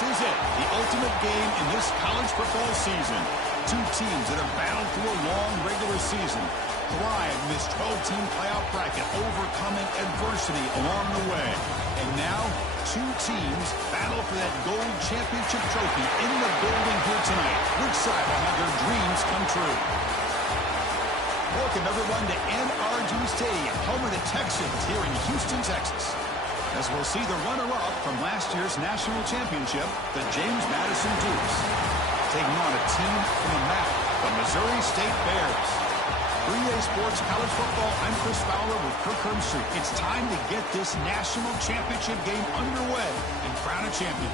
is it, the ultimate game in this college football season. Two teams that have battled through a long regular season, thrived in this 12-team playoff bracket, overcoming adversity along the way. And now, two teams battle for that gold championship trophy in the building here tonight. Which side will have their dreams come true? Welcome, everyone, to NRG Stadium, home of the Texans here in Houston, Texas. As we'll see the runner-up from last year's national championship, the James Madison Dukes, taking on a team from the MAC, the Missouri State Bears. 3A Sports College Football, I'm Chris Fowler with Kirk Herbstreit. It's time to get this national championship game underway and crown a champion.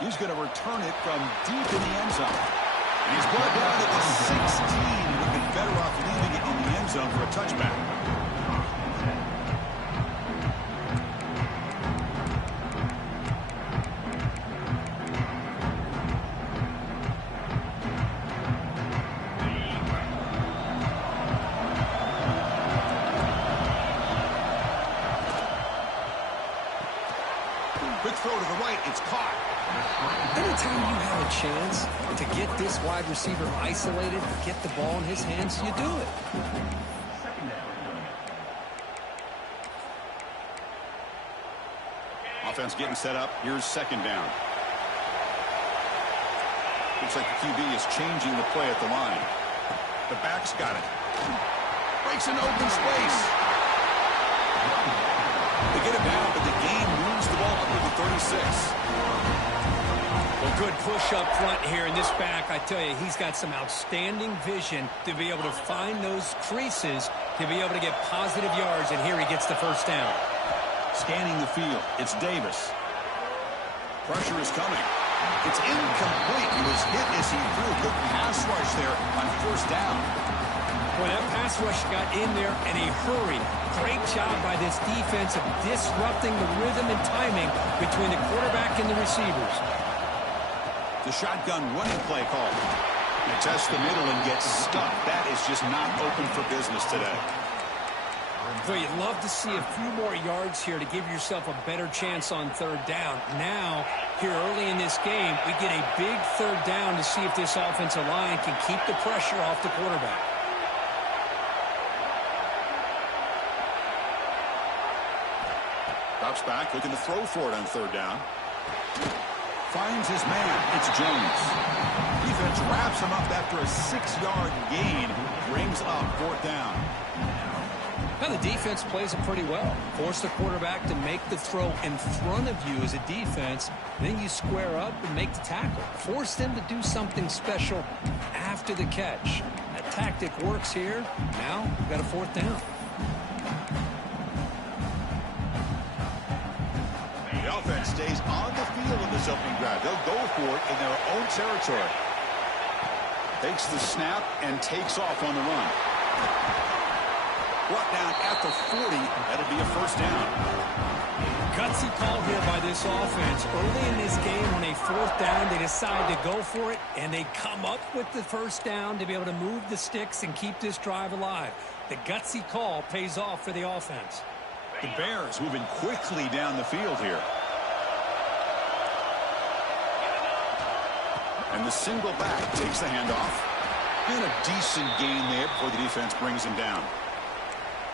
He's going to return it from deep in the end zone. And he's brought down to the 16. Would have been better off leaving it in the end zone for a touchback. Quick throw to the right. It's caught. Anytime you have a chance to get this wide receiver isolated, get the ball in his hands, you do it. Offense getting set up. Here's second down. Looks like the QB is changing the play at the line. The back's got it. Breaks an open space. They get it down, but the game moves the ball up to the 36. Well, good push up front here in this back. I tell you, he's got some outstanding vision to be able to find those creases, to be able to get positive yards, and here he gets the first down. Scanning the field, it's Davis. Pressure is coming. It's incomplete. He was hit as he threw. Good pass rush there on first down. Well, that pass rush got in there in a hurry. Great job by this defense of disrupting the rhythm and timing between the quarterback and the receivers. The shotgun running play call. They test the middle and get stuck. That is just not open for business today. Well, you'd love to see a few more yards here to give yourself a better chance on third down. Now, here early in this game, we get a big third down to see if this offensive line can keep the pressure off the quarterback. Drops back, looking to throw for it on third down. Finds his man. It's Jones. Defense wraps him up after a 6-yard gain. Brings up fourth down. Now the defense plays it pretty well. Force the quarterback to make the throw in front of you as a defense. Then you square up and make the tackle. Force them to do something special after the catch. That tactic works here. Now we've got a fourth down. The offense stays on the field in this opening drive. They'll go for it in their own territory. Takes the snap and takes off on the run. Brought down at the 40. That'll be a first down. Gutsy call here by this offense. Early in this game on a fourth down, they decide to go for it, and they come up with the first down to be able to move the sticks and keep this drive alive. The gutsy call pays off for the offense. The Bears moving quickly down the field here. And the single back takes the handoff. And a decent gain there before the defense brings him down.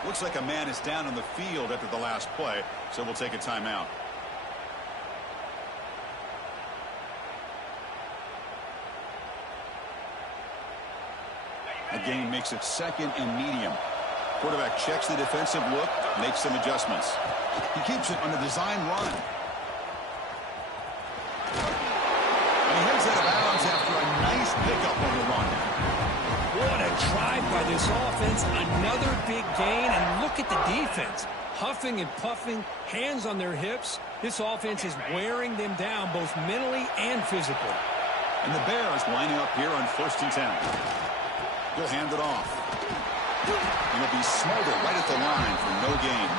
Looks like a man is down on the field after the last play, so we'll take a timeout. The gain makes it second and medium. Quarterback checks the defensive look, makes some adjustments. He keeps it on the design run. And he heads out of bounds after a nice pickup on the run. What a drive by this offense. offense, another big gain, and look at the defense. Huffing and puffing, hands on their hips. This offense is wearing them down both mentally and physically. And the Bears lining up here on 1st and 10. He'll hand it off. And he'll be smothered right at the line for no gain.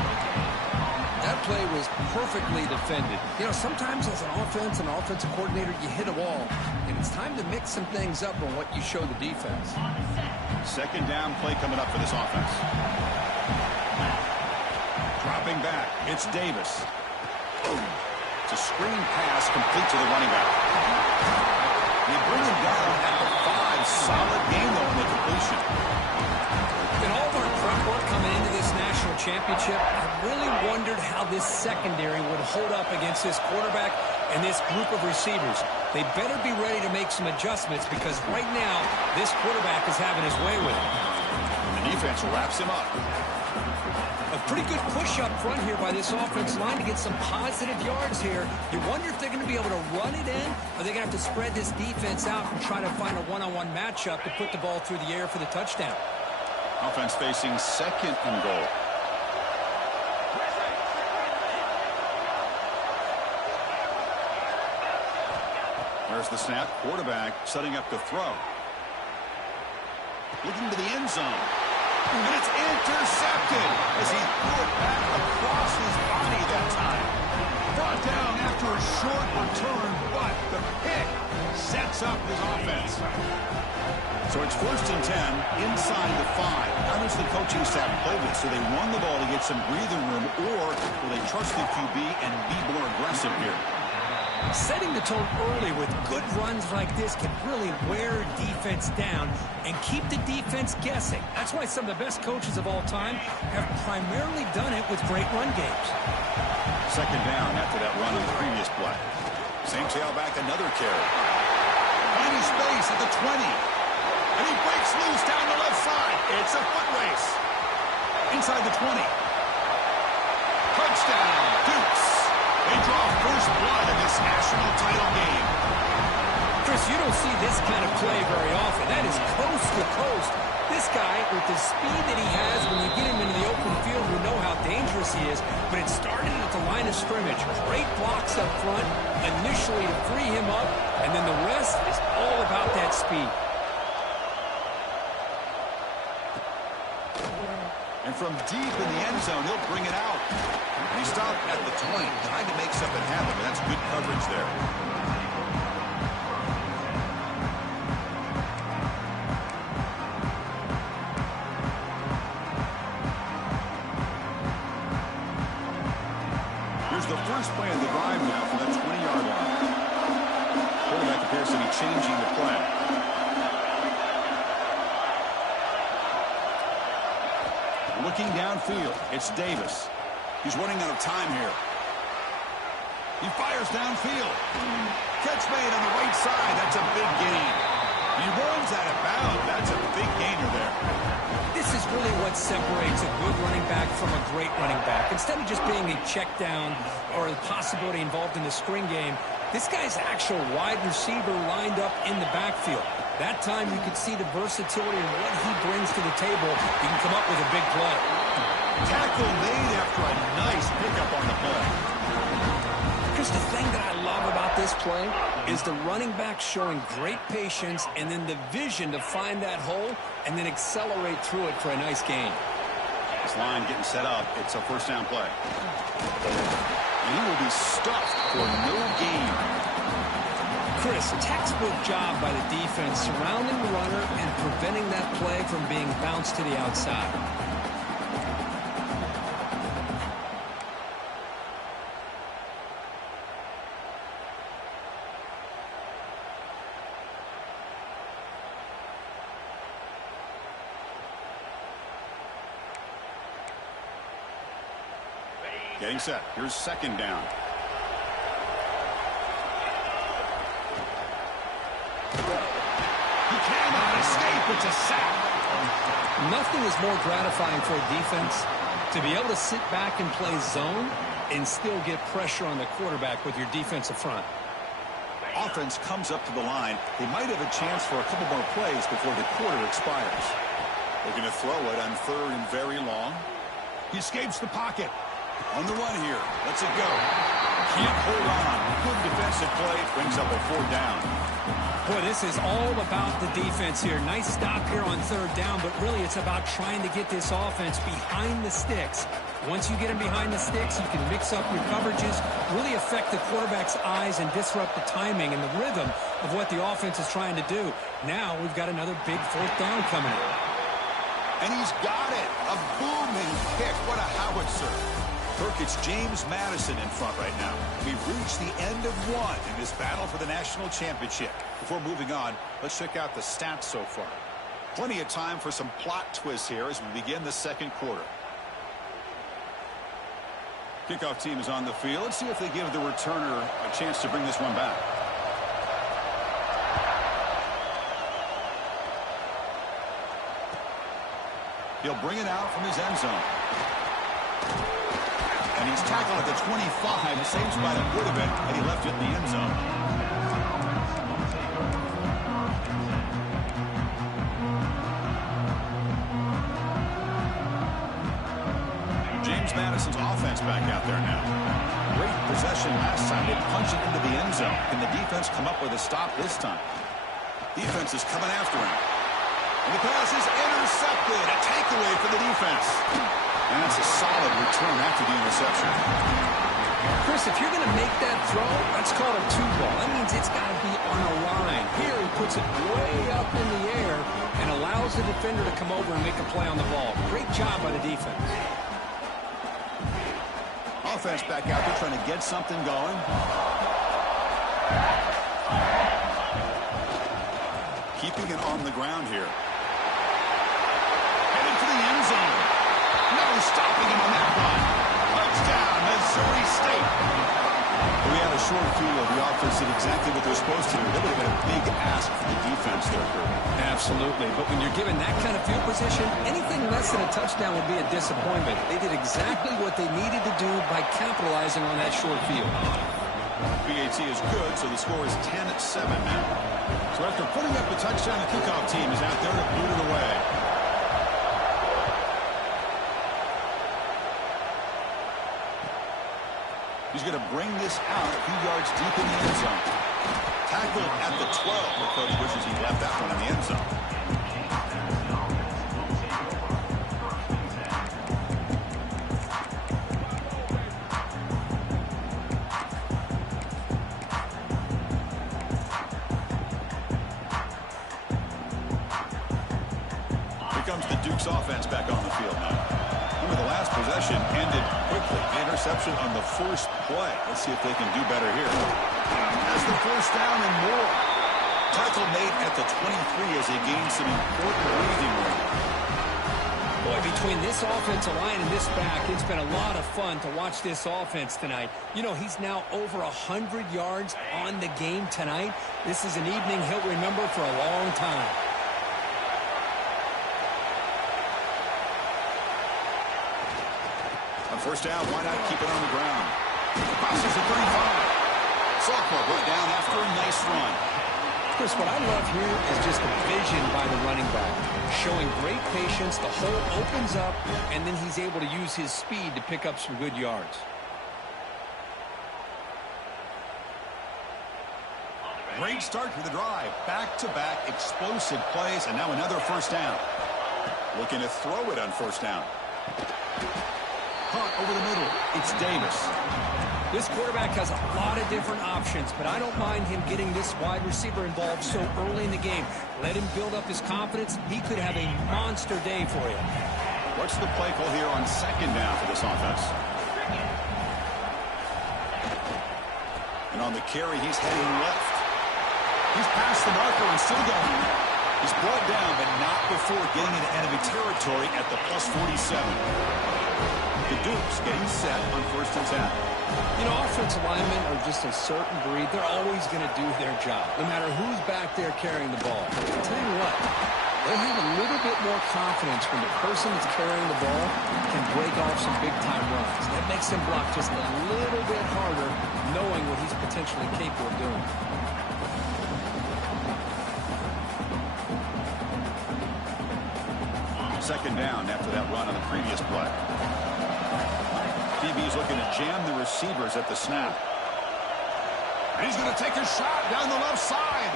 That play was perfectly defended. You know, sometimes as an offensive coordinator, you hit a wall. And it's time to mix some things up on what you show the defense. 2nd down play coming up for this offense. Dropping back, it's Davis. It's a screen pass complete to the running back. They bring him down at the 5. Solid game, though, in the completion. In all of our prep work coming into this national championship, I really wondered how this secondary would hold up against this quarterback and this group of receivers. They better be ready to make some adjustments because right now, this quarterback is having his way with it. And the defense wraps him up. A pretty good push up front here by this offensive line to get some positive yards here. You wonder if they're going to be able to run it in, or they're going to have to spread this defense out and try to find a one-on-one matchup to put the ball through the air for the touchdown. Offense facing 2nd and goal. There's the snap. Quarterback setting up to throw. Looking to the end zone. And it's intercepted as he threw it back across his body that time. Brought down after a short return, but the pick sets up his offense. So it's 1st and 10 inside the 5. How does the coaching staff play this? Do they run the ball to get some breathing room, or will they trust the QB and be more aggressive here? Setting the tone early with good runs like this can really wear defense down and keep the defense guessing. That's why some of the best coaches of all time have primarily done it with great run games. 2nd down after that run on the previous play. Same tailback, another carry. Finding space at the 20. And he breaks loose down the left side. It's a foot race. Inside the 20. Touchdown, Dukes. They draw first blood in this national title game. Chris, you don't see this kind of play very often. That is coast to coast. This guy, with the speed that he has, when you get him into the open field, we know how dangerous he is. But it started at the line of scrimmage. Great blocks up front, initially to free him up, and then the rest is all about that speed. And from deep in the end zone, he'll bring it out. He stopped at the 20, trying to make something happen, but that's good coverage there. Here's the first play of the drive now from the 20-yard line. Quarterback appears to be changing the play. Looking downfield, it's Davis. He's running out of time here. He fires downfield. Catch made on the right side. That's a big gain. He runs out of bounds. That's a big gainer there. This is really what separates a good running back from a great running back. Instead of just being a check down or the possibility involved in the screen game, this guy's actual wide receiver lined up in the backfield. That time you could see the versatility and what he brings to the table. He can come up with a big play. Tackle made after a nice pickup on the play. Chris, the thing that I love about this play is the running back showing great patience and then the vision to find that hole and then accelerate through it for a nice gain. This line getting set up. It's a first down play. And he will be stuffed for no gain. Chris, textbook job by the defense surrounding the runner and preventing that play from being bounced to the outside. Getting set. Here's second down. He cannot escape. It's a sack. Nothing is more gratifying for a defense to be able to sit back and play zone and still get pressure on the quarterback with your defensive front. Offense comes up to the line. They might have a chance for a couple more plays before the quarter expires. Looking to throw it on 3rd and very long. He escapes the pocket. On the run here. Lets it go. Can't hold on. Good defensive play. Brings up a 4th down. Boy, this is all about the defense here. Nice stop here on 3rd down, but really it's about trying to get this offense behind the sticks. Once you get them behind the sticks, you can mix up your coverages, really affect the quarterback's eyes and disrupt the timing and the rhythm of what the offense is trying to do. Now we've got another big 4th down coming in. And he's got it. A booming kick. What a howitzer. Kirk, it's James Madison in front right now. We've reached the end of one in this battle for the national championship. Before moving on, let's check out the stats so far. Plenty of time for some plot twists here as we begin the 2nd quarter. Kickoff team is on the field. Let's see if they give the returner a chance to bring this one back. He'll bring it out from his end zone. And he's tackled at the 25. The same spot it would have been had he left it in the end zone. James Madison's offense back out there now. Great possession last time. They punch it into the end zone. Can the defense come up with a stop this time? Defense is coming after him. And the pass is intercepted. A takeaway for the defense. And that's a solid return after the interception. Chris, if you're going to make that throw, that's called a 2-ball. That means it's got to be on a line. Here he puts it way up in the air and allows the defender to come over and make a play on the ball. Great job by the defense. Offense back out there trying to get something going. Keeping it on the ground here. Headed for the end zone. No stopping him on that one. Touchdown, Missouri State. We had a short field. The offense did exactly what they're supposed to do. That would have been a big ask for the defense there, Kurt. Absolutely. But when you're given that kind of field position, anything less than a touchdown would be a disappointment. They did exactly what they needed to do by capitalizing on that short field. PAT is good, so the score is 10-7 now. So after putting up the touchdown, the kickoff team is out there to boot it away. He's going to bring this out a few yards deep in the end zone. Tackled at the 12. The coach wishes he left that one in the end zone. Here comes the Duke's offense back on the field now. Remember, the last possession ended quickly. The interception on the first play. Let's see if they can do better here. Has the first down and more. Tackle made at the 23 as they gain some important breathing room. Boy, between this offensive line and this back, it's been a lot of fun to watch this offense tonight. You know, he's now over 100 yards on the game tonight. This is an evening he'll remember for a long time. On first down, why not keep it on the ground? Crosses the 35. Sophomore brought down after a nice run. Chris, what I love here is just the vision by the running back. Showing great patience, the hole opens up, and then he's able to use his speed to pick up some good yards. Great start to the drive. Back-to-back explosive plays, and now another first down. Looking to throw it on first down. Caught over the middle. It's Davis. This quarterback has a lot of different options, but I don't mind him getting this wide receiver involved so early in the game. Let him build up his confidence. He could have a monster day for you. What's the play call here on second down for this offense? And on the carry, he's heading left. He's past the marker and still going. He's brought down, but not before getting into enemy territory at the plus 47. The Dukes getting set on first and 10. You know, offensive linemen are just a certain breed. They're always going to do their job, no matter who's back there carrying the ball. I'll tell you what, they have a little bit more confidence when the person that's carrying the ball can break off some big-time runs. That makes them block just a little bit harder, knowing what he's potentially capable of doing. second down after that run on the previous play. DB's looking to jam the receivers at the snap. And he's going to take a shot down the left side.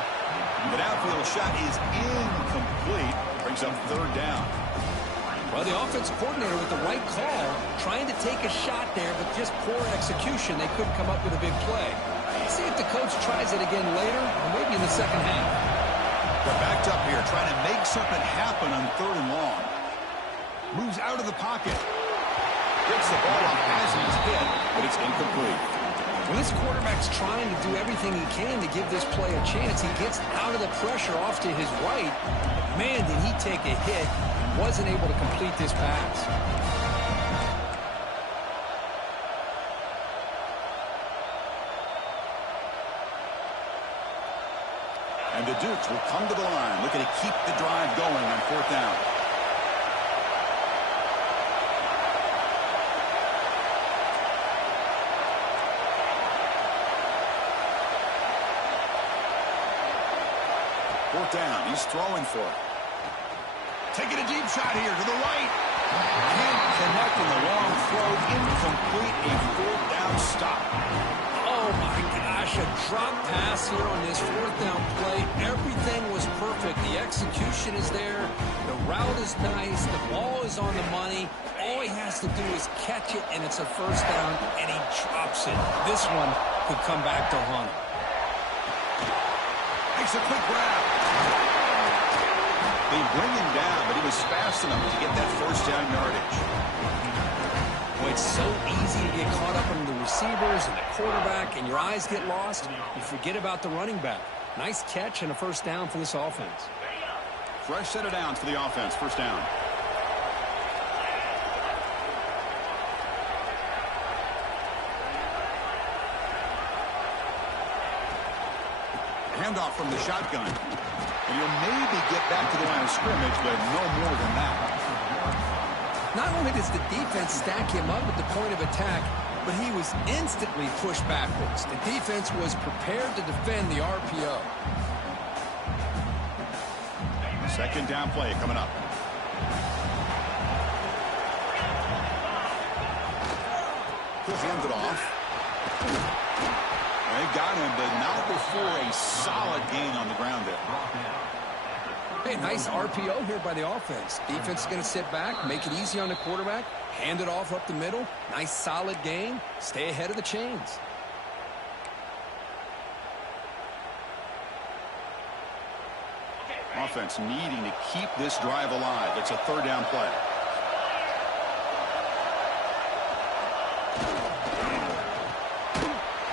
The downfield shot is incomplete. Brings up third down. Well, the offensive coordinator with the right call, trying to take a shot there, but just poor execution. They couldn't come up with a big play. Let's see if the coach tries it again later, or maybe in the second half. They're backed up here, trying to make something happen on third and long. Moves out of the pocket. Gets the ball off as he's hit, but it's incomplete. When this quarterback's trying to do everything he can to give this play a chance, he gets out of the pressure off to his right. But man, did he take a hit. Wasn't able to complete this pass. And the Dukes will come to the line, looking to keep the drive going on fourth down. Fourth down, he's throwing for it. Taking a deep shot here to the right. Can't connect in the long throw. Incomplete, a fourth down stop. Oh, my gosh, a drop pass here on this fourth down play. Everything was perfect. The execution is there. The route is nice. The ball is on the money. All he has to do is catch it, and it's a first down, and he drops it. This one could come back to haunt him. Makes a quick grab. They bring him down, but he was fast enough to get that first down yardage. Boy, it's so easy to get caught up on the receivers and the quarterback, and your eyes get lost. You forget about the running back. Nice catch and a first down for this offense. Fresh set of downs for the offense. First down. Handoff from the shotgun. And he'll maybe get back to the line of scrimmage, but no more than that. Not only does the defense stack him up at the point of attack, but he was instantly pushed backwards. The defense was prepared to defend the RPO. Second down play coming up. He'll hand it off. They got him, but not before a solid gain on the ground there. Hey, nice RPO here by the offense. Defense is going to sit back, make it easy on the quarterback, hand it off up the middle. Nice solid gain. Stay ahead of the chains. Offense needing to keep this drive alive. It's a third down play.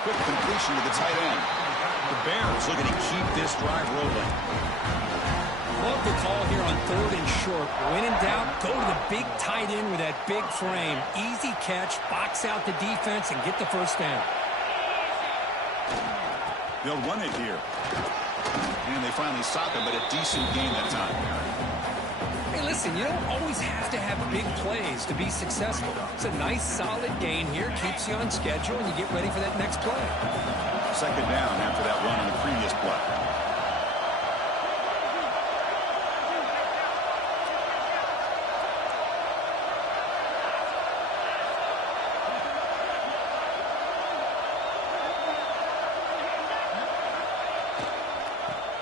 Quick completion to the tight end. The Bears looking to keep this drive rolling. Love the call here on third and short. When in doubt, go to the big tight end with that big frame. Easy catch, box out the defense, and get the first down. They'll run it here. And they finally stop it, but a decent gain that time. Hey, listen, you don't always have to have big plays to be successful. It's a nice, solid gain here. Keeps you on schedule, and you get ready for that next play. Second down after that run on the previous play.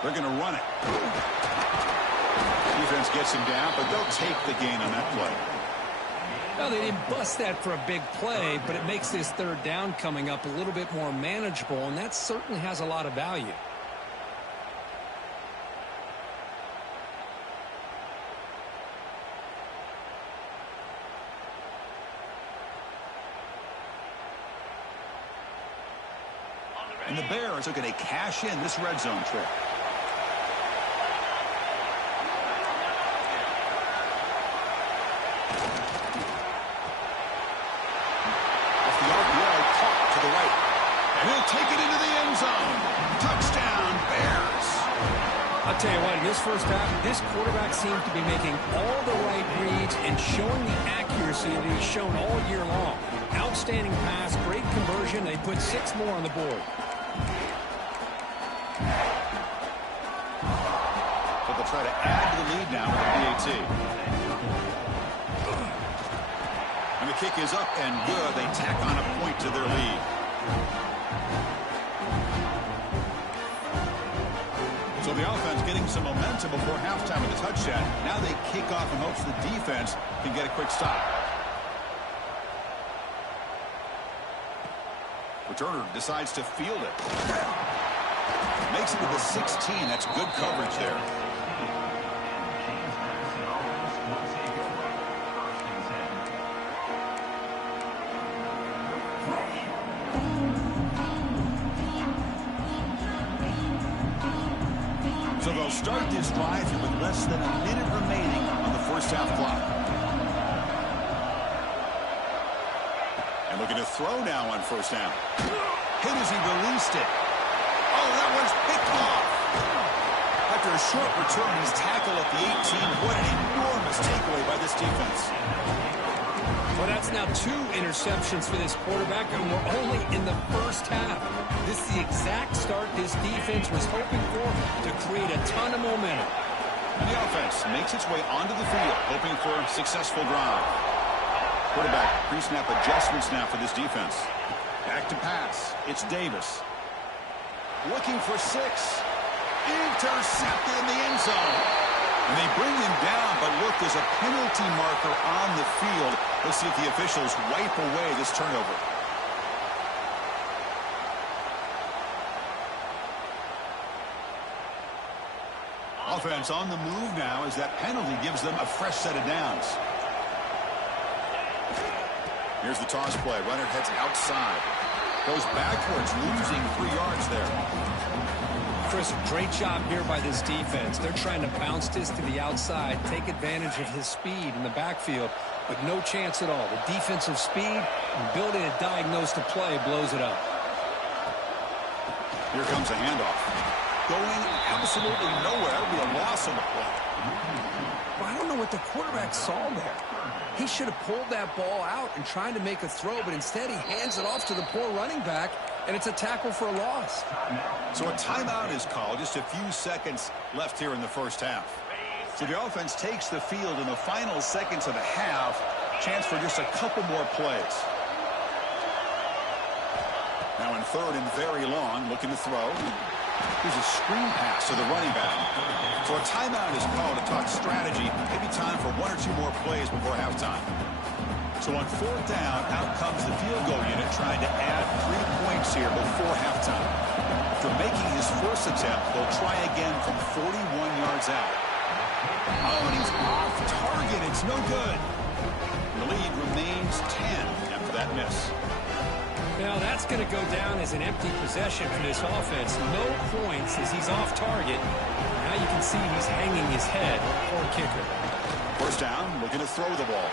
They're going to run it. Defense gets him down, but they'll take the gain on that play. Well, they didn't bust that for a big play, but it makes this third down coming up a little bit more manageable, and that certainly has a lot of value. And the Bears are going to cash in this red zone trip. Take it into the end zone. Touchdown, Bears. I'll tell you what, in this first half, this quarterback seems to be making all the right reads and showing the accuracy that he's shown all year long. Outstanding pass, great conversion. They put 6 more on the board. So they'll try to add to the lead now with the PAT. kick is up and good. They tack on a point to their lead. So the offense getting some momentum before halftime with a touchdown. Now they kick off in hopes the defense can get a quick stop. Returner decides to field it. Makes it to the 16. That's good coverage there. So they'll start this drive here with less than a minute remaining on the first half clock. And looking to throw now on first down. Hit as he released it. Oh, that one's picked off. After a short return, he's tackled at the 18. What an enormous takeaway by this defense. Well, that's now 2 interceptions for this quarterback, and we're only in the first half. This is the exact start this defense was hoping for to create a ton of momentum. And the offense makes its way onto the field, hoping for a successful drive. Quarterback pre-snap adjustments now for this defense. Back to pass. It's Davis. Looking for 6. Intercepted in the end zone. And they bring him down, but look, there's a penalty marker on the field. Let's see if the officials wipe away this turnover. Offense on the move now as that penalty gives them a fresh set of downs. Here's the toss play. Runner heads outside. Goes backwards, losing 3 yards there. Chris, great job here by this defense. They're trying to bounce this to the outside, take advantage of his speed in the backfield, but no chance at all. The defensive speed and ability to diagnose the play blows it up. Here comes a handoff. Going absolutely nowhere. That'll be a loss on the play. Well, I don't know what the quarterback saw there. He should have pulled that ball out and tried to make a throw, but instead he hands it off to the poor running back, and it's a tackle for a loss. So a timeout is called. Just a few seconds left here in the first half. So the offense takes the field in the final seconds of the half. Chance for just a couple more plays. Now in third and very long, looking to throw. Here's a screen pass to the running back. So a timeout is called to talk strategy. Maybe time for 1 or 2 more plays before halftime. So on fourth down, out comes the field goal unit trying to add 3 points here before halftime. After making his first attempt, they'll try again from 41 yards out. Oh, and he's off target. It's no good. The lead remains 10 after that miss. Now that's going to go down as an empty possession for this offense. No points as he's off target. Now you can see he's hanging his head. Poor kicker. First down, looking to throw the ball.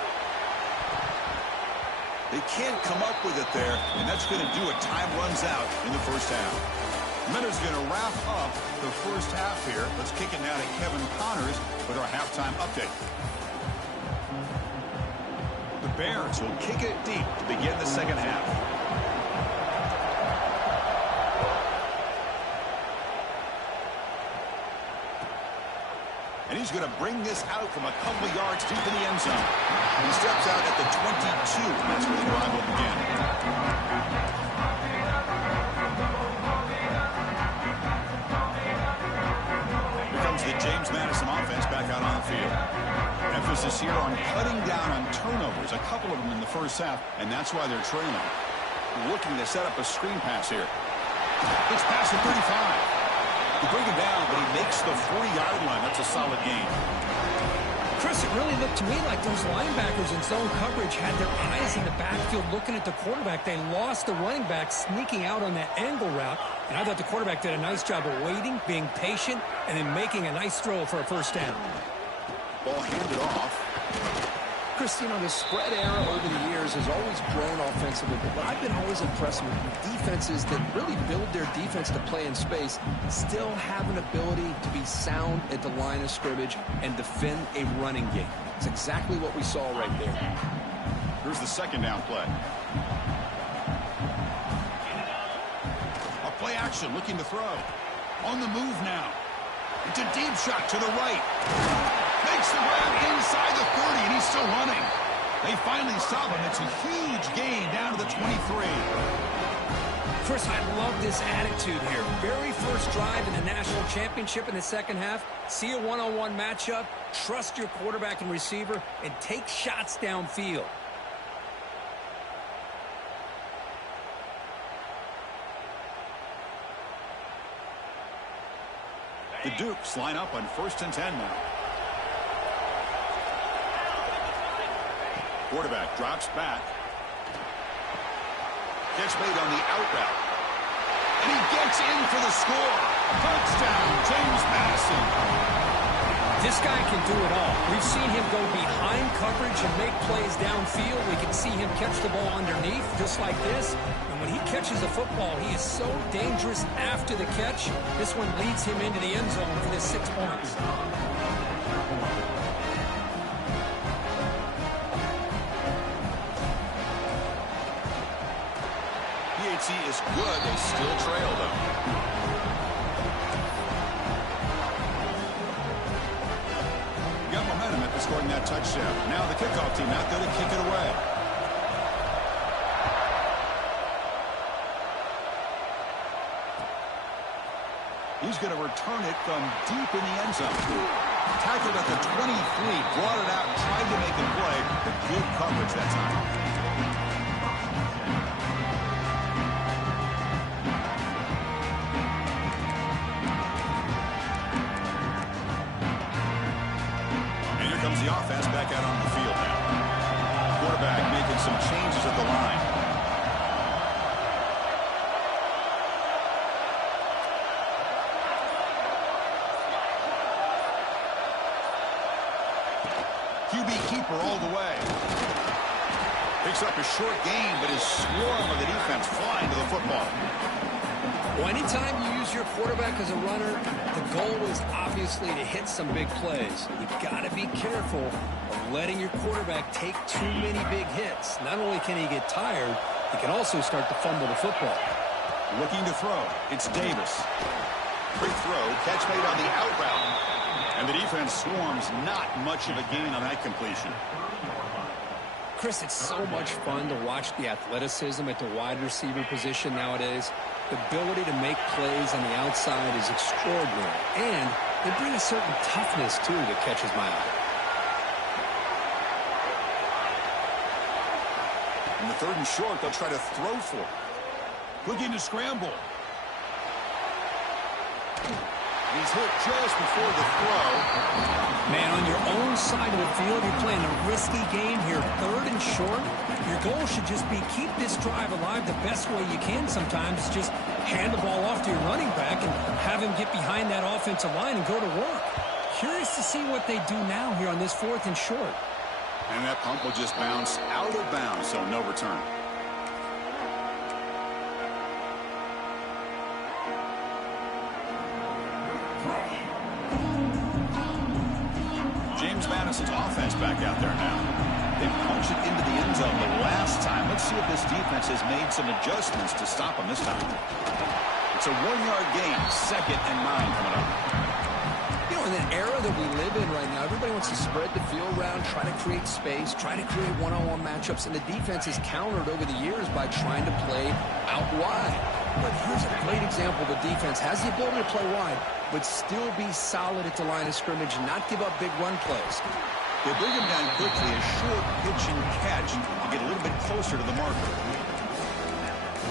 They can't come up with it there, and that's going to do it. Time runs out in the first half. Miller's going to wrap up the first half here. Let's kick it now to Kevin Connors with our halftime update. The Bears will kick it deep to begin the second half. And he's going to bring this out from a couple yards deep in the end zone. He steps out at the 22. That's where the drive will begin. Here comes the James Madison offense back out on the field. Emphasis here on cutting down on turnovers, a couple of them in the first half, and that's why they're trailing. Looking to set up a screen pass here. It's past the 35. They bring him down, but he makes the 40-yard line. That's a solid gain. Chris, it really looked to me like those linebackers in zone coverage had their eyes in the backfield looking at the quarterback. They lost the running back sneaking out on that angle route. And I thought the quarterback did a nice job of waiting, being patient, and then making a nice throw for a first down. Ball handed off. Chris, you know, the spread era over the years has always grown offensively, but what I've been always impressed with defenses that really build their defense to play in space still have an ability to be sound at the line of scrimmage and defend a running game. It's exactly what we saw right there. Here's the second down play. A play action, looking to throw. On the move now. It's a deep shot to the right. Makes the grab inside the 30, and he's still running. They finally stop him. It's a huge gain down to the 23. Chris, I love this attitude here. Very first drive in the national championship in the second half. See a one-on-one matchup, trust your quarterback and receiver, and take shots downfield. The Dukes line up on 1st and 10 now. Quarterback drops back. Gets made on the out route. And he gets in for the score. Touchdown, James Madison. This guy can do it all. We've seen him go behind coverage and make plays downfield. We can see him catch the ball underneath just like this. And when he catches the football, he is so dangerous after the catch. This one leads him into the end zone for the 6 points. PHC is good. They still trail, though. Got momentum after scoring that touchdown. Now the kickoff team out there to kick it away. He's going to return it from deep in the end zone. Tackled at the 23, brought it out, tried to make a play, but good coverage that time. The offense back out on the field now. Quarterback making some changes at the line. QB keeper all the way. Picks up a short gain, but his swarm of the defense flying to the football. Well, anytime you use your quarterback as a runner, the goal is obviously to hit some big plays. You've got to be careful of letting your quarterback take too many big hits. Not only can he get tired, he can also start to fumble the football. Looking to throw. It's Davis. Quick throw. Catch made on the out route. And the defense swarms. Not much of a gain on that completion. Chris, it's so much fun to watch the athleticism at the wide receiver position nowadays. The ability to make plays on the outside is extraordinary. And they bring a certain toughness, too, that catches my eye. In the 3rd and short, they'll try to throw for it. Looking to scramble. He's hit just before the throw. Man, on your own side of the field, you're playing a risky game here. 3rd and short. Your goal should just be keep this drive alive the best way you can sometimes. Just hand the ball off to your running back and have him get behind that offensive line and go to work. Curious to see what they do now here on this 4th and short. And that pump will just bounce out of bounds, so no return. James Madison's offense back out there now. They punched it into the end zone the last time. Let's see if this defense has made some adjustments to stop them this time. It's a 1-yard gain, 2nd and 9 coming up. You know, in the era that we live in right now, everybody wants to spread the field around, try to create space, try to create one-on-one matchups, and the defense is countered over the years by trying to play out wide. But here's a great example. The defense has the ability to play wide, but still be solid at the line of scrimmage and not give up big run plays. They bring him down quickly, a short pitch and catch to get a little bit closer to the marker.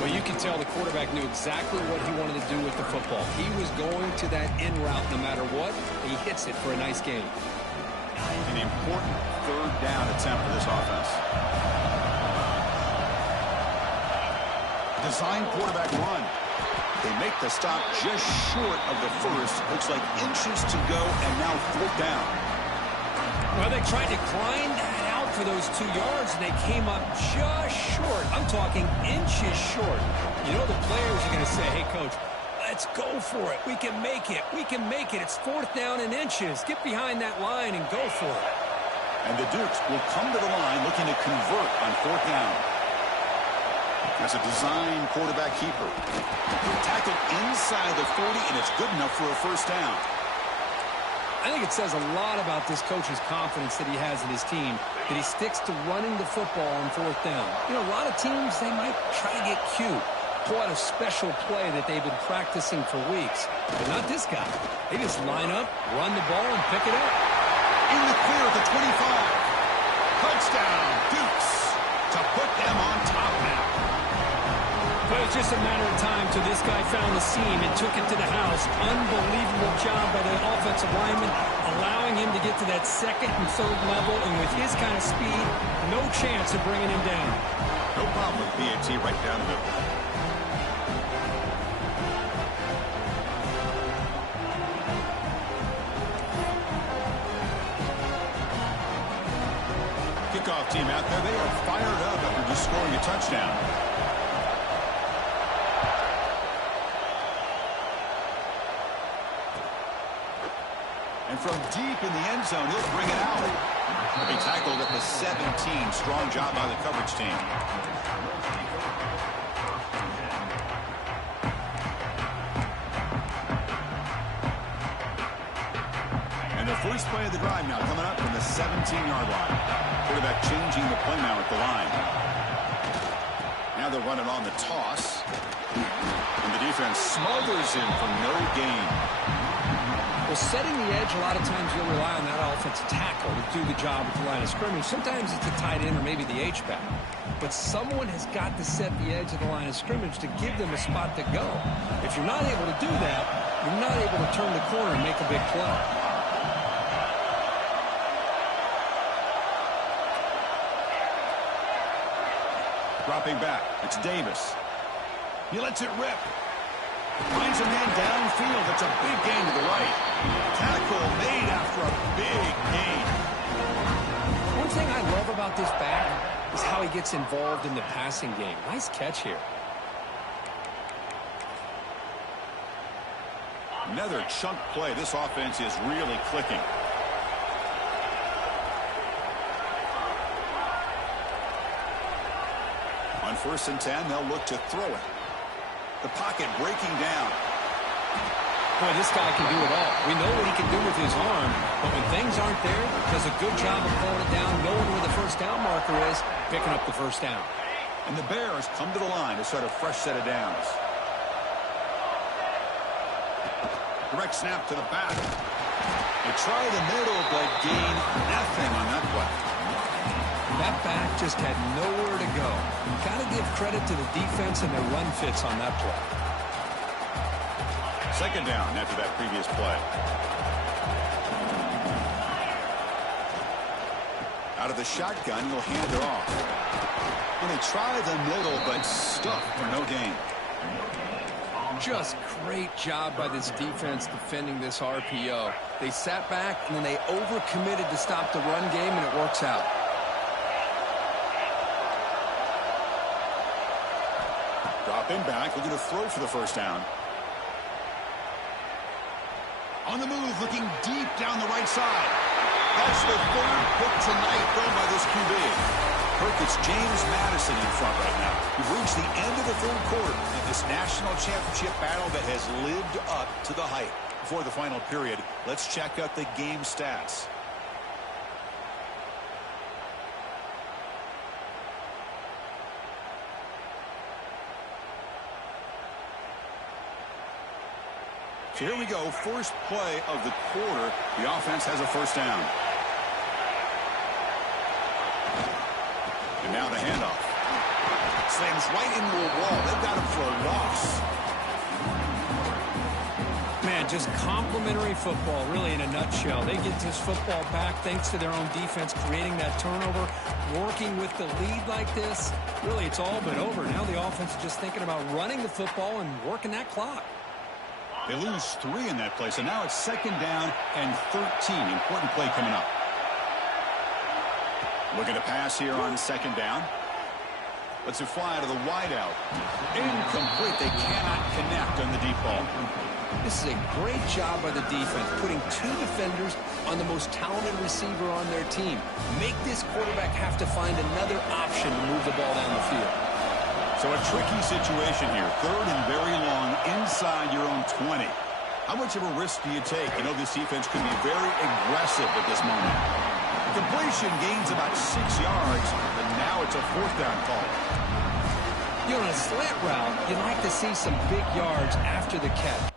Well, you can tell the quarterback knew exactly what he wanted to do with the football. He was going to that in route no matter what. He hits it for a nice gain. An important 3rd down attempt for this offense. Design quarterback run. They make the stop just short of the first. Looks like inches to go, and now 4th down. Well, they tried to grind that out for those 2 yards, and they came up just short. I'm talking inches short. You know the players are going to say, hey, Coach, let's go for it. We can make it. We can make it. It's 4th down in inches. Get behind that line and go for it. And the Dukes will come to the line looking to convert on 4th down. That's a design quarterback keeper. Tackled inside the 40, and it's good enough for a 1st down. I think it says a lot about this coach's confidence that he has in his team, that he sticks to running the football on fourth down. You know, a lot of teams, they might try to get cute, pull out a special play that they've been practicing for weeks. But not this guy. They just line up, run the ball, and pick it up. In the clear at the 25. Touchdown, Dukes, to put them on top now. But it's just a matter of time till this guy found the seam and took it to the house. Unbelievable job by the offensive lineman, allowing him to get to that second and third level. And with his kind of speed, no chance of bringing him down. No problem with PAT right down the middle. Kickoff team out there. They are fired up after just scoring a touchdown. And from deep in the end zone, he'll bring it out. He tackled at the 17. Strong job by the coverage team. And the first play of the drive now coming up from the 17-yard line. Quarterback changing the play now at the line. Now they'll run it on the toss. And the defense smothers him for no gain. Well, setting the edge, a lot of times you'll rely on that offensive tackle to do the job at the line of scrimmage. Sometimes it's a tight end or maybe the H-back. But someone has got to set the edge of the line of scrimmage to give them a spot to go. If you're not able to do that, you're not able to turn the corner and make a big play. Dropping back, it's Davis. He lets it rip. Finds a man downfield. It's a big gain to the right. Tackle made after a big gain. One thing I love about this back is how he gets involved in the passing game. Nice catch here. Another chunk play. This offense is really clicking. On 1st and 10, they'll look to throw it. The pocket breaking down. Boy, this guy can do it all. We know what he can do with his arm, but when things aren't there, does a good job of pulling it down, knowing where the first down marker is, picking up the first down. And the Bears come to the line to start a fresh set of downs. Direct snap to the back. They try the middle, but gain nothing on that play. That back just had nowhere to go. Got to give credit to the defense and their run fits on that play. Second down after that previous play. Out of the shotgun, he'll hand it off. And they try the middle, but stuffed for no gain. Just great job by this defense defending this RPO. They sat back, and then they overcommitted to stop the run game, and it works out. Dropping back, looking to throw for the first down. On the move, looking deep down the right side. That's the third pick tonight thrown by this QB. Kirk, it's James Madison in front right now. We've reached the end of the third quarter in this national championship battle that has lived up to the hype. Before the final period, let's check out the game stats. So here we go, first play of the quarter. The offense has a first down. And now the handoff. Slams right into a wall. They've got him for a loss. Man, just complimentary football, really, in a nutshell. They get this football back thanks to their own defense, creating that turnover, working with the lead like this. Really, it's all but over. Now the offense is just thinking about running the football and working that clock. They lose 3 in that play, so now it's second down and 13. Important play coming up. Looking to pass here on second down. Lets it fly to the wideout. Incomplete. They cannot connect on the deep ball. This is a great job by the defense, putting 2 defenders on the most talented receiver on their team. Make this quarterback have to find another option to move the ball down the field. So a tricky situation here. Third and very long inside your own 20. How much of a risk do you take? You know, this defense could be very aggressive at this moment. Completion gains about 6 yards, but now it's a 4th down call. You know, on a slant route, you'd like to see some big yards after the catch.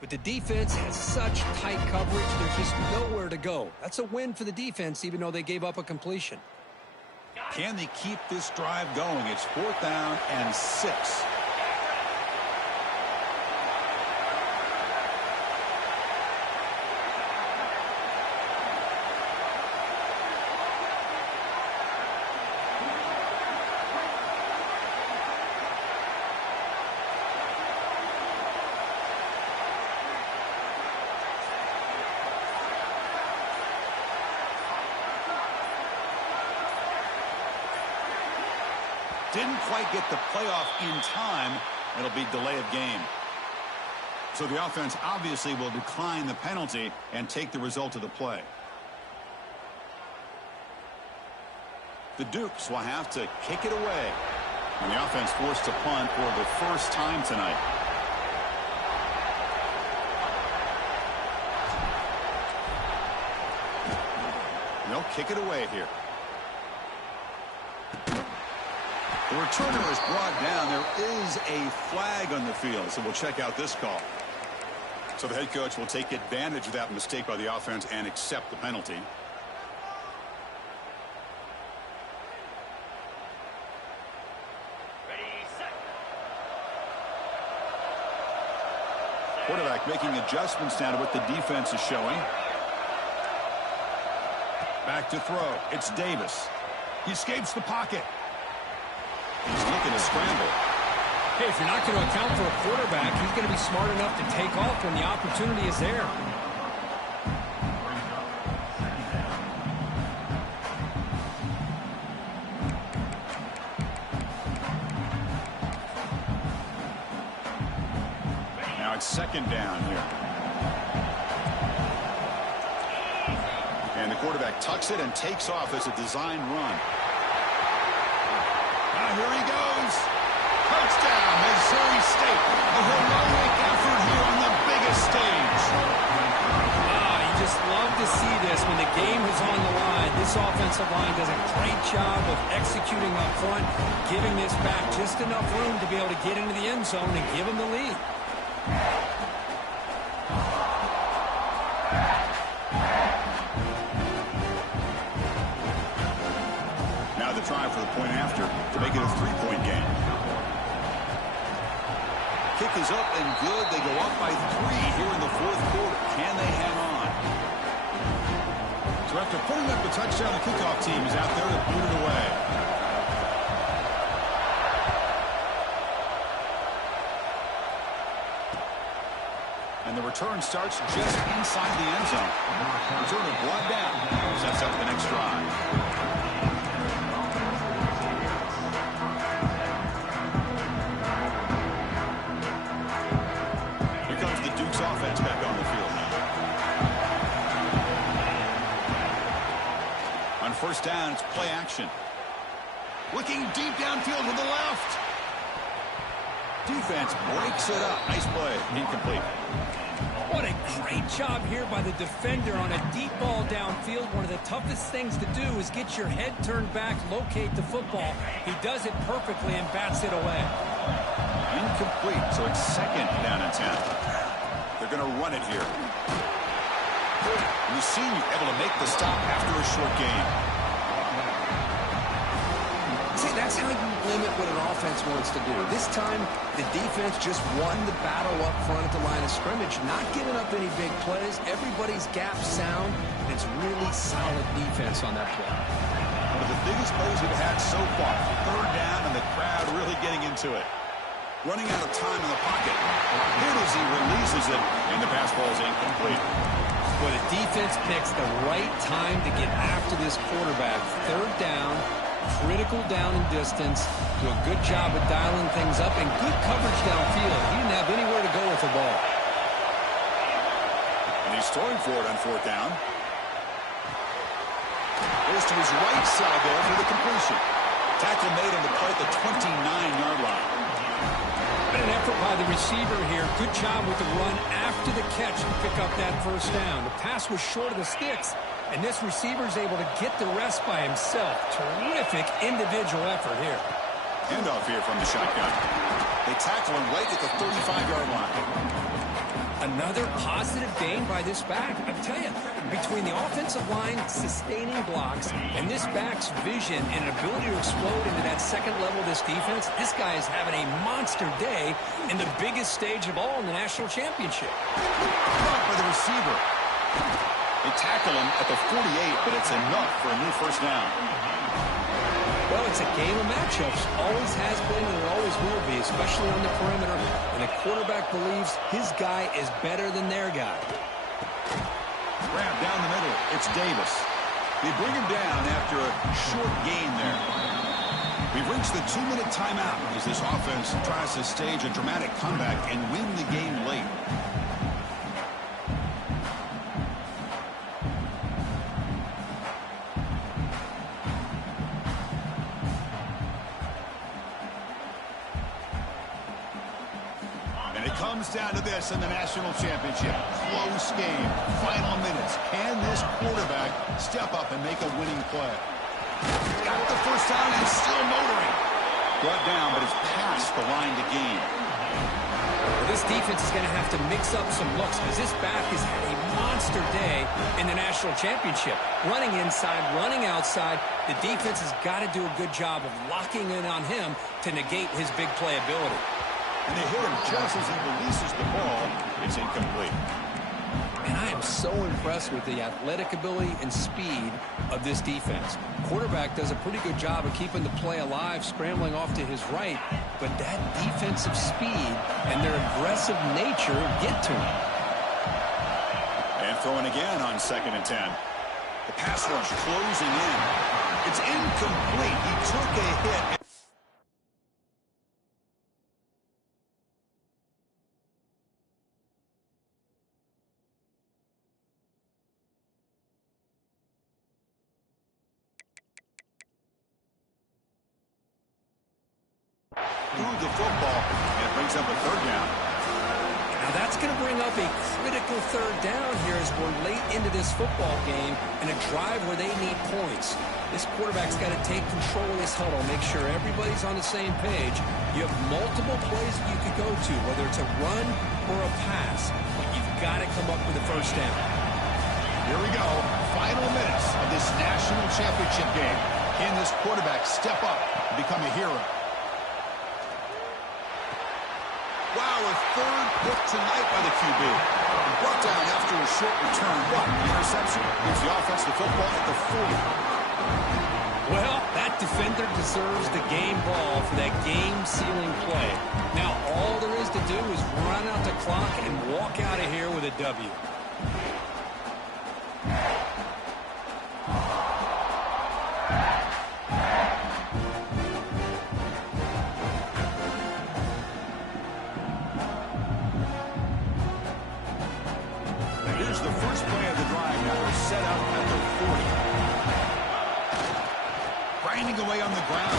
But the defense has such tight coverage, there's just nowhere to go. That's a win for the defense, even though they gave up a completion. Can they keep this drive going? It's 4th down and 6. Didn't quite get the playoff in time. It'll be delay of game. So the offense obviously will decline the penalty and take the result of the play. The Dukes will have to kick it away. And the offense forced to punt for the first time tonight. They'll kick it away here. The returner is brought down. There is a flag on the field, so we'll check out this call. So the head coach will take advantage of that mistake by the offense and accept the penalty. Ready, set. quarterback making adjustments now to what the defense is showing. Back to throw. It's Davis. He escapes the pocket. He's looking to scramble. Hey, if you're not going to account for a quarterback, he's going to be smart enough to take off when the opportunity is there. Now it's second down here. And the quarterback tucks it and takes off as a design run. Now here he goes. Touchdown, Missouri State. A heroic effort here on the biggest stage. You just love to see this when the game is on the line. This offensive line does a great job of executing up front, giving this back just enough room to be able to get into the end zone and give them the lead. Now the try for the point after to make it a 3-point game. Kick is up and good. They go up by 3 here in the fourth quarter. Can they hang on? So after putting up the touchdown, the kickoff team is out there to boot it away. And the return starts just inside the end zone. Returner brought down. Sets up the next drive. Offense back on the field now. On first down, it's play action. Looking deep downfield to the left. Defense breaks it up. Nice play. Incomplete. What a great job here by the defender on a deep ball downfield. One of the toughest things to do is get your head turned back, locate the football. He does it perfectly and bats it away. Incomplete, so it's second down and 10. They're going to run it here. We've seen you able to make the stop after a short game. See, that's how you limit what an offense wants to do. This time, the defense just won the battle up front at the line of scrimmage, not giving up any big plays. Everybody's gap sound. It's really solid defense on that play. One of the biggest plays we've had so far. Third down, and the crowd really getting into it. Running out of time in the pocket. Here as he releases it, and the pass ball is incomplete. Well, the defense picks the right time to get after this quarterback. Third down, critical down and distance. Do a good job of dialing things up, and good coverage downfield. He didn't have anywhere to go with the ball. And he's throwing for it on fourth down. Goes to his right side there for the completion. Tackle made on the play at the 29-yard line. An effort by the receiver here. Good job with the run after the catch to pick up that first down. The pass was short of the sticks, and this receiver is able to get the rest by himself. Terrific individual effort here. Handoff here from the shotgun. They tackle him right at the 35-yard line. Another positive gain by this back. I tell you, between the offensive line sustaining blocks and this back's vision and ability to explode into that second level of this defense, this guy is having a monster day in the biggest stage of all in the national championship. Caught by the receiver. They tackle him at the 48, but it's enough for a new first down. Well, it's a game of matchups. Always has been and it always will be, especially on the perimeter. And the quarterback believes his guy is better than their guy. Grab down the middle. It's Davis. They bring him down after a short gain there. We've reached the 2-minute timeout as this offense tries to stage a dramatic comeback and win the game late. Comes down to this in the national championship. Close game. Final minutes. Can this quarterback step up and make a winning play? Got the first down and still motoring. Brought down, but it's past the line to gain. Well, this defense is going to have to mix up some looks because this back has had a monster day in the national championship. Running inside, running outside. The defense has got to do a good job of locking in on him to negate his big play ability. And they hit him just as he releases the ball. It's incomplete. And I am so impressed with the athletic ability and speed of this defense. Quarterback does a pretty good job of keeping the play alive, scrambling off to his right, but that defensive speed and their aggressive nature get to him. And throwing again on 2nd and 10. The pass rush closing in. It's incomplete. He took a hit. Through the football, and it brings up a 3rd down. Now that's going to bring up a critical 3rd down here as we're late into this football game and a drive where they need points. This quarterback's got to take control of this huddle, make sure everybody's on the same page. You have multiple plays that you could go to, whether it's a run or a pass, but you've got to come up with a 1st down. Here we go. Final minutes of this national championship game. Can this quarterback step up and become a hero? Wow, a 3rd pick tonight by the QB. Brought down after a short return. What? Interception gives the offense the football at the 40. Well, that defender deserves the game ball for that game-sealing play. Now, all there is to do is run out the clock and walk out of here with a W. Here's the first play of the drive now. We're set up at the 40. Grinding away on the ground.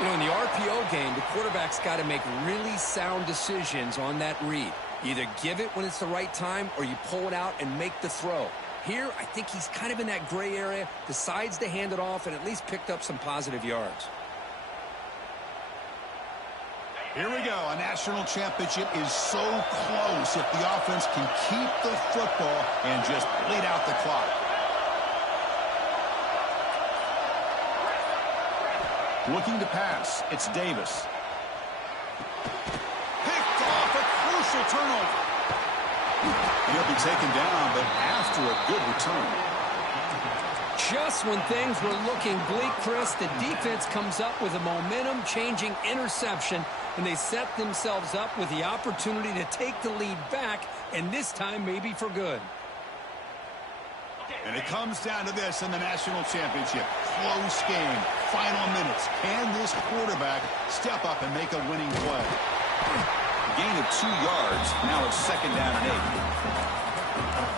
You know, in the RPO game, the quarterback's got to make really sound decisions on that read. You either give it when it's the right time or you pull it out and make the throw. Here, I think he's kind of in that gray area, decides to hand it off and at least picked up some positive yards. Here we go. A national championship is so close if the offense can keep the football and just bleed out the clock. Looking to pass. It's Davis. Picked off, a crucial turnover. He'll be taken down, but after a good return. Just when things were looking bleak, Chris, the defense comes up with a momentum-changing interception, and they set themselves up with the opportunity to take the lead back, and this time maybe for good. And it comes down to this in the national championship. Close game. Final minutes. Can this quarterback step up and make a winning play? Gain of 2 yards. Now it's 2nd down and 8.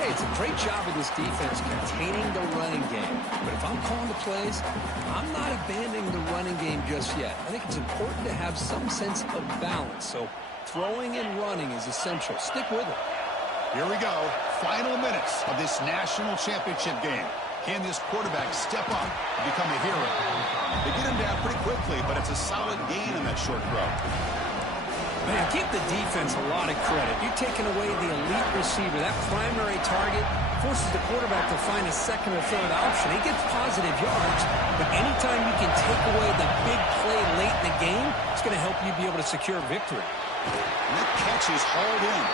Hey, it's a great job of this defense containing the running game. But if I'm calling the plays, I'm not abandoning the running game just yet. I think it's important to have some sense of balance. So throwing and running is essential. Stick with it. Here we go. Final minutes of this national championship game. Can this quarterback step up and become a hero? They get him down pretty quickly, but it's a solid gain on that short throw. Man, give the defense a lot of credit. You're taking away the elite receiver. That primary target forces the quarterback to find a 2nd or 3rd option. He gets positive yards, but anytime you can take away the big play late in the game, it's going to help you be able to secure victory. And that catch is hauled in.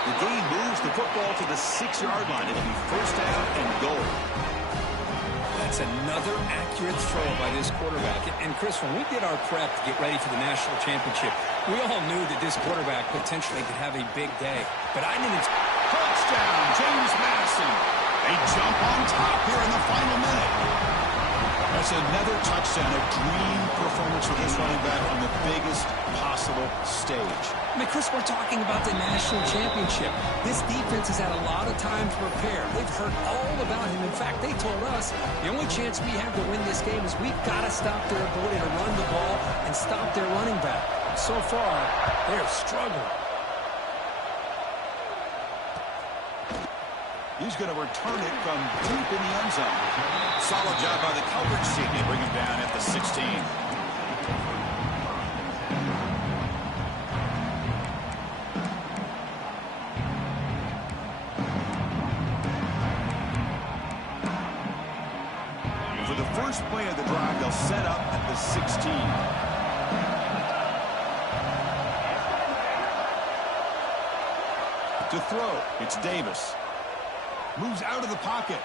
The gain moves the football to the 6-yard line. It'll be 1st down and goal. That's another accurate throw by this quarterback. And, Chris, when we did our prep to get ready for the national championship, we all knew that this quarterback potentially could have a big day. But I didn't... Touchdown, James Madison. They jump on top here in the final minute. That's another touchdown, a dream performance for this running back on the biggest possible stage. I mean, Chris, we're talking about the national championship. This defense has had a lot of time to prepare. They've heard all about him. In fact, they told us the only chance we have to win this game is we've got to stop their ability to run the ball and stop their running back. So far, they're struggling. He's going to return it from deep in the end zone. Solid job by the coverage team. They bring him down at the 16. For the first play of the drive, they'll set up at the 16. To throw, it's Davis. Moves out of the pocket.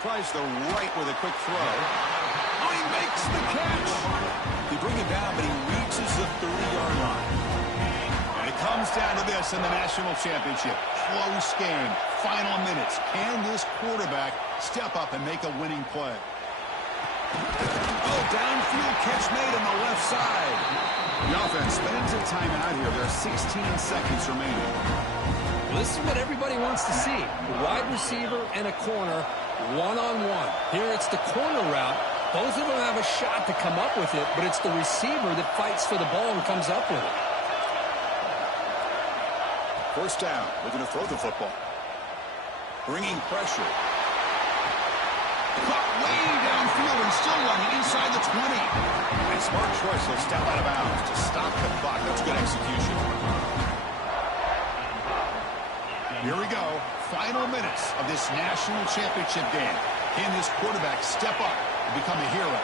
Tries the right with a quick throw. Oh, he makes the catch. They bring him down, but he reaches the 30-yard line. And it comes down to this in the national championship. Close game. Final minutes. Can this quarterback step up and make a winning play? Oh, downfield catch made on the left side. The offense spends a timeout here. There are 16 seconds remaining. Well, this is what everybody wants to see. A wide receiver and a corner, one-on-one. Here it's the corner route. Both of them have a shot to come up with it, but it's the receiver that fights for the ball and comes up with it. First down. Looking to throw the football. Bringing pressure. Caught way downfield and still running inside the 20. A smart choice. He'll step out of bounds to stop the clock. That's good execution. Here we go. Final minutes of this national championship game. Can this quarterback step up and become a hero?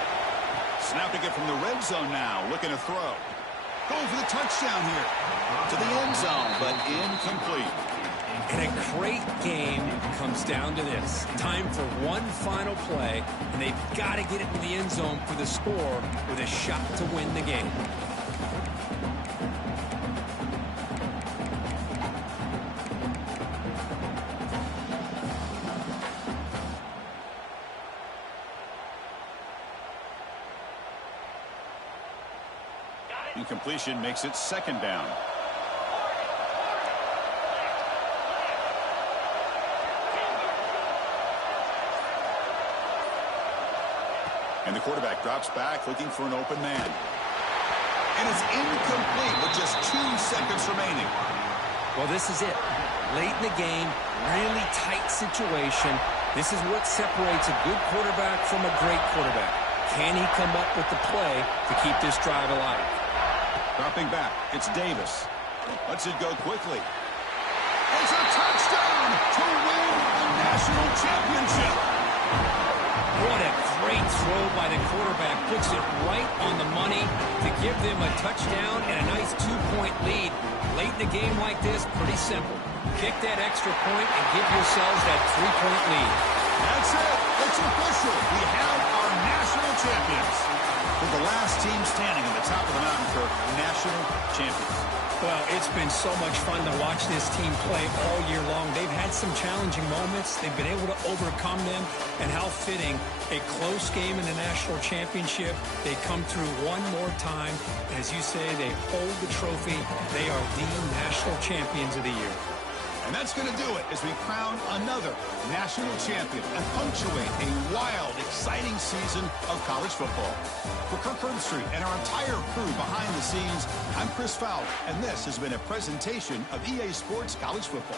Snapping it from the red zone now. Looking to throw. Going for the touchdown here. To the end zone, but incomplete. And a great game comes down to this. Time for one final play, and they've got to get it to the end zone for the score with a shot to win the game. Incompletion makes it second down. And the quarterback drops back looking for an open man. And it's incomplete with just 2 seconds remaining. Well, this is it. Late in the game, really tight situation. This is what separates a good quarterback from a great quarterback. Can he come up with the play to keep this drive alive? Dropping back, it's Davis. Lets it go quickly. It's a touchdown to win the national championship. What a great throw by the quarterback. Puts it right on the money to give them a touchdown and a nice 2-point lead. Late in the game like this, pretty simple. Kick that extra point and give yourselves that 3-point lead. That's it. It's official. We have our national champions. We're the last team standing at the top of the mountain for national champions. Well, it's been so much fun to watch this team play all year long. They've had some challenging moments. They've been able to overcome them. And how fitting, a close game in the national championship. They come through one more time. As you say, they hold the trophy. They are the national champions of the year. And that's going to do it as we crown another national champion and punctuate a wild, exciting season of college football. For Kirk Herbstreit and our entire crew behind the scenes, I'm Chris Fowler, and this has been a presentation of EA Sports College Football.